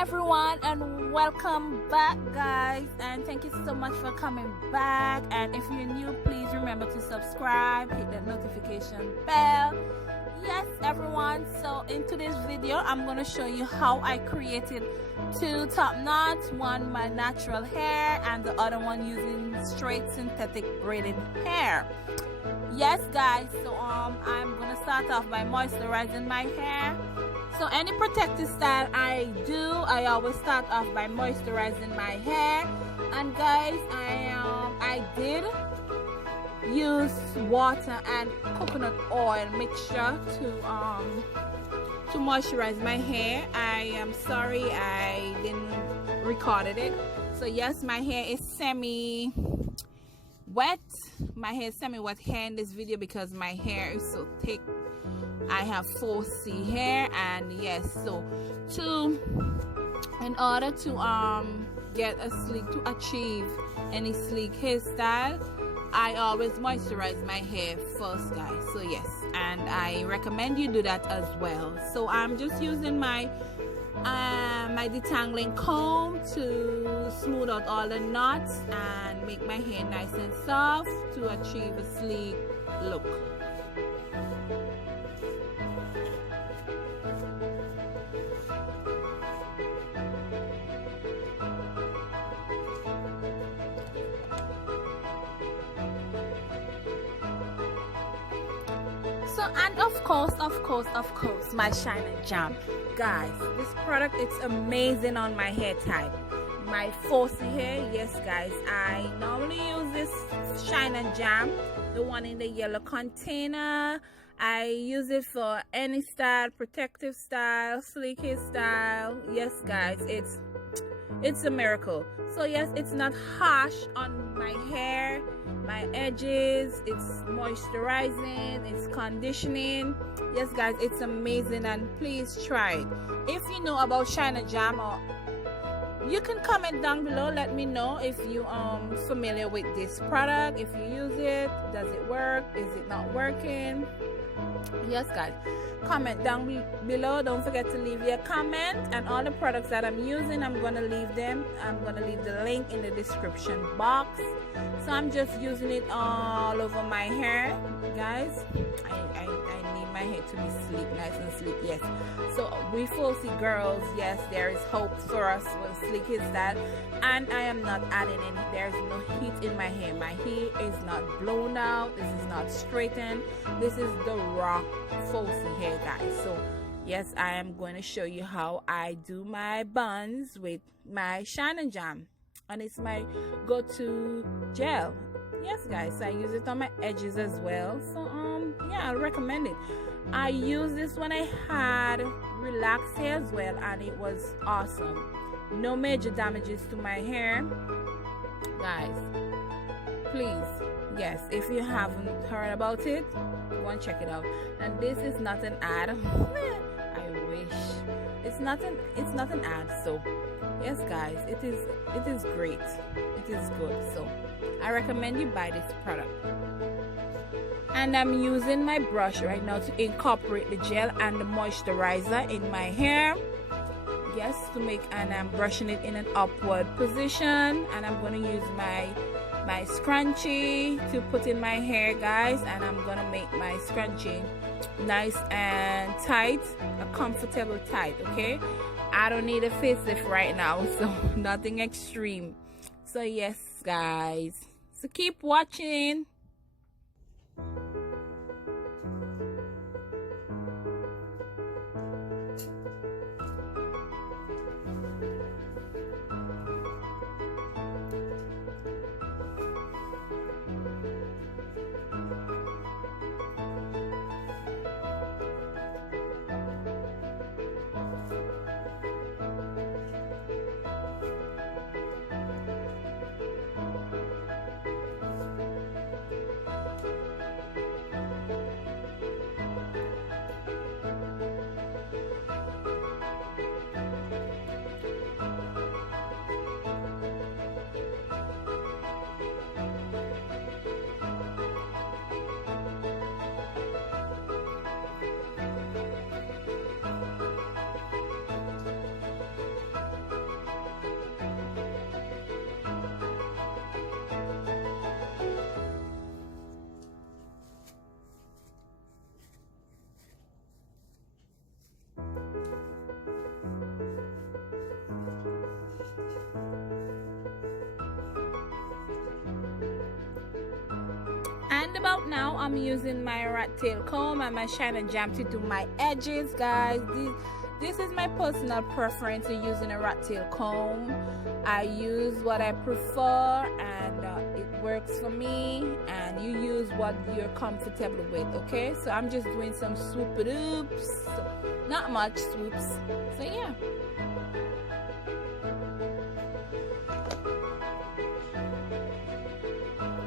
everyone, and welcome back, guys, and thank you so much for coming back. And if you're new, please remember to subscribe, hit that notification bell. Yes, everyone, so in today's video I'm going to show you how I created two top knots, one my natural hair and the other one using straight synthetic braided hair. Yes, guys, so I'm going to start off by moisturizing my hair. So any protective style I do, I always start off by moisturizing my hair. And guys, I did use water and coconut oil mixture to moisturize my hair. I am sorry I didn't recorded it. So yes, my hair is semi wet. My hair is semi wet here in this video because my hair is so thick. I have 4C hair, and yes, so in order to get a sleek, to achieve any sleek hairstyle, I always moisturize my hair first, guys. So yes, and I recommend you do that as well. So I'm just using my my detangling comb to smooth out all the knots and make my hair nice and soft to achieve a sleek look. So, and of course, my Shine and Jam. Guys, this product, it's amazing on my hair type. My 4C hair, yes guys, I normally use this Shine and Jam, the one in the yellow container. I use it for any style, protective style, sleek hairstyle. Yes guys, it's a miracle. So yes, it's not harsh on my hair, my edges, it's moisturizing, it's conditioning. Yes guys, it's amazing, and please try it. If you know about Shine and Jam, or you can comment down below, let me know if you familiar with this product, if you use it, does it work, is it not working. Yes guys, comment down below. Don't forget to leave your comment, and all the products that I'm using, I'm gonna leave the link in the description box. So I'm just using it all over my hair, guys. I need my hair to be sleek, nice and sleek. Yes, so we 4C girls, yes, there is hope for us with sleek hairstyle. And I am not adding any, there's no heat in my hair. My hair is not blown out, this is not straightened, this is the raw 4C hair, guys. So yes, I am going to show you how I do my buns with my Shine and Jam, and it's my go-to gel. Yes guys, I use it on my edges as well. So yeah, I recommend it. I used this when I had relaxed hair as well, and it was awesome. No major damages to my hair, guys. Please, yes, if you haven't heard about it, go and check it out. And this is not an ad. I wish it's not an ad. So yes guys, it is great, it is good. So I recommend you buy this product. And I'm using my brush right now to incorporate the gel and the moisturizer in my hair. Yes, to make, and I'm brushing it in an upward position, and I'm going to use my scrunchie to put in my hair, guys. And I'm going to make my scrunchie nice and tight, a comfortable tight. Okay, I don't need a facelift right now, so nothing extreme. So yes guys, so keep watching. And about now, I'm using my rat tail comb and my shine and jam to do my edges, guys. This is my personal preference in using a rat tail comb. I use what I prefer, and it works for me, and you use what you're comfortable with, okay? So I'm just doing some swoop-a-doops, not much swoops, so yeah.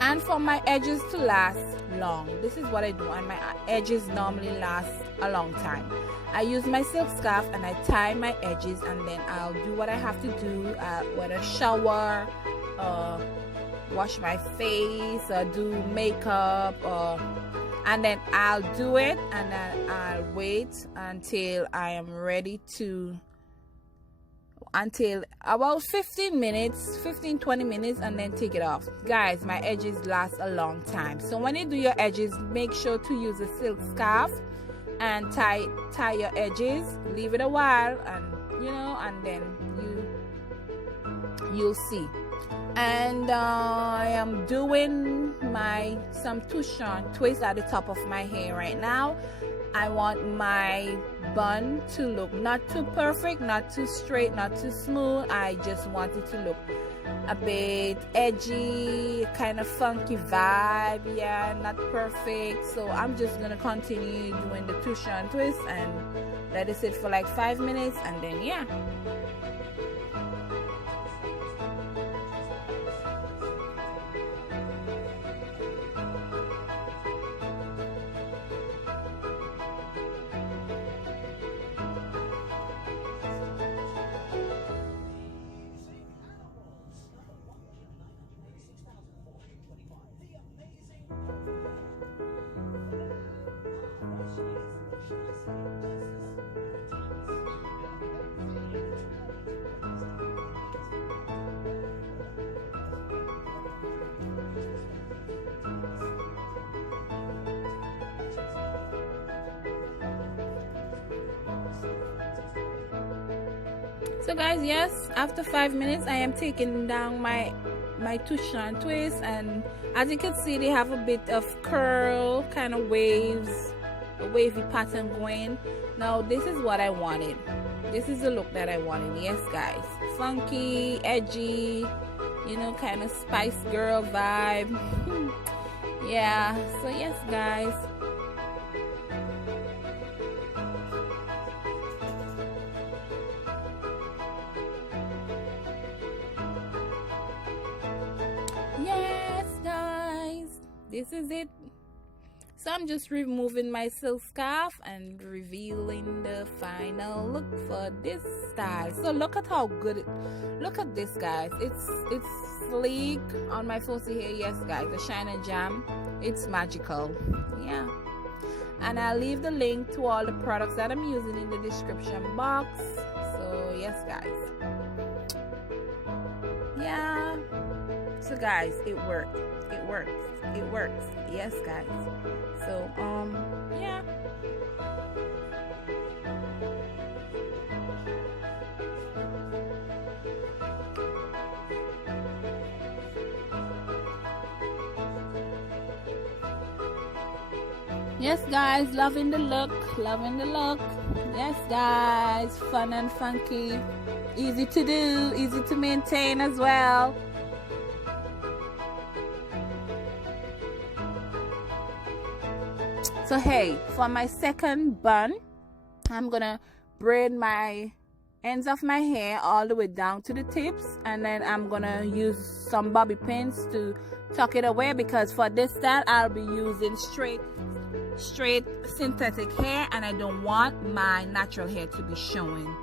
And for my edges to last long, this is what I do, and my edges normally last a long time. I use my silk scarf and I tie my edges, and then I'll do what I have to do, whether shower, wash my face, or do makeup, and then I'll do it, and then I'll wait until I am ready to, until about 15 minutes, 15-20 minutes, and then take it off. Guys, my edges last a long time, so when you do your edges, make sure to use a silk scarf and tie your edges, leave it a while, and you know, and then you'll see. And I am doing some touch on twist at the top of my hair right now. I want my bun to look not too perfect, not too straight, not too smooth. I just want it to look a bit edgy, kind of funky vibe. Yeah, not perfect. So I'm just gonna continue doing the touch and twist and let it sit for like 5 minutes, and then yeah. So guys, yes, after 5 minutes I am taking down my touch and twist, and as you can see, they have a bit of curl, kind of waves, a wavy pattern going. Now this is what I wanted. This is the look that I wanted. Yes guys, funky, edgy, you know, kind of Spice Girl vibe. Yeah, so yes guys. Yes guys, this is it. So I'm just removing my silk scarf and revealing the final look for this style. So look at how good it, look at this guys, it's sleek on my fussy hair. Yes guys, the shine and jam, it's magical. Yeah, and I'll leave the link to all the products that I'm using in the description box. So yes guys, yeah. So guys, it worked. It works. It works. Yes guys. So yeah. Yes guys, loving the look, loving the look. Yes guys, fun and funky, easy to do, easy to maintain as well. So hey, for my second bun, I'm gonna braid my ends of my hair all the way down to the tips, and then I'm gonna use some bobby pins to tuck it away, because for this style I'll be using straight synthetic hair, and I don't want my natural hair to be showing.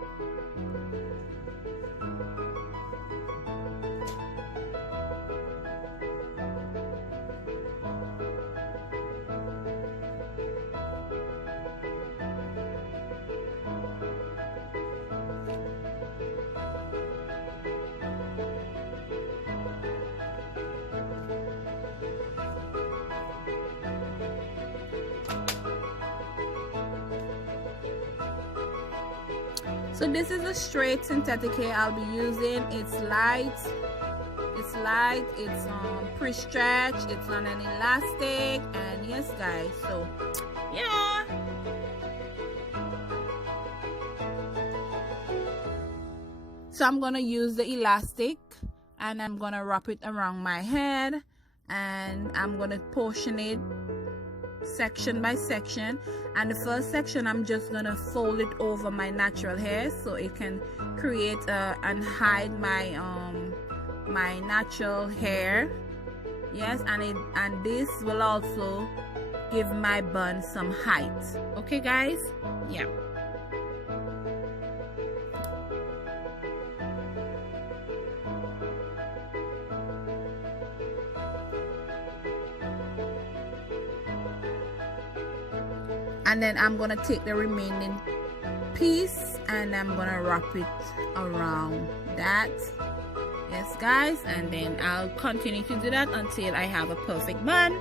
So this is a straight synthetic hair I'll be using. It's light light, it's pre-stretch, it's on an elastic, and yes guys, so yeah. So I'm gonna use the elastic and I'm gonna wrap it around my head, and I'm gonna portion it section by section. And the first section, I'm just gonna fold it over my natural hair so it can create and hide my my natural hair. Yes, and this will also give my bun some height. Okay guys, yeah. And then I'm gonna take the remaining piece and I'm gonna wrap it around that. Yes guys, and then I'll continue to do that until I have a perfect bun.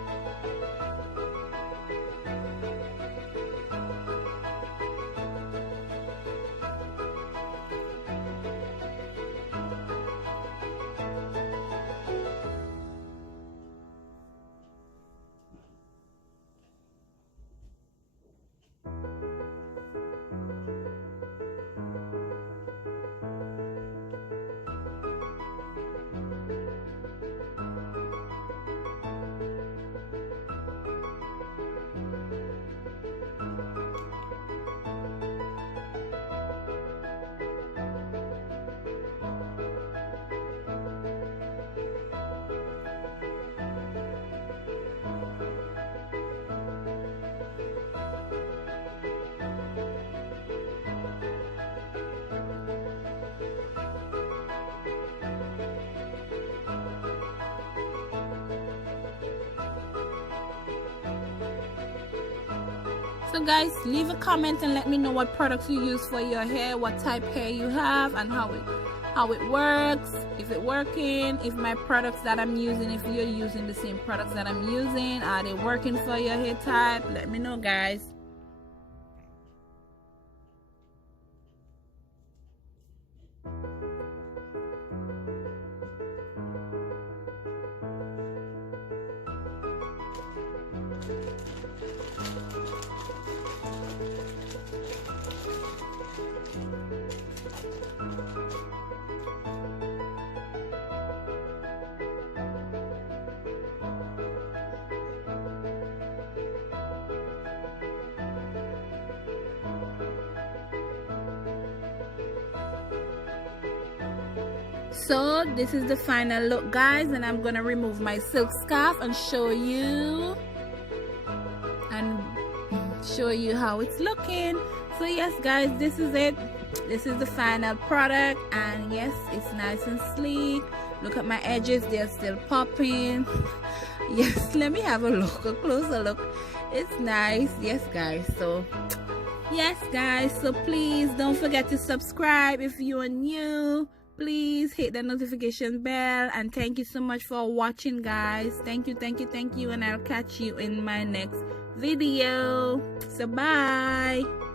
So guys, leave a comment and let me know what products you use for your hair, what type hair you have, and how it works, if it's working, if my products that I'm using, if you're using the same products that I'm using, are they working for your hair type? Let me know guys. So this is the final look guys, and I'm gonna remove my silk scarf and show you how it's looking. So yes guys, this is it. This is the final product, and yes, it's nice and sleek. Look at my edges, they're still popping. Yes, let me have a closer look. It's nice. Yes guys, so yes guys, so please don't forget to subscribe if you are new. Please hit the notification bell, and thank you so much for watching guys. Thank you, and I'll catch you in my next video. So bye.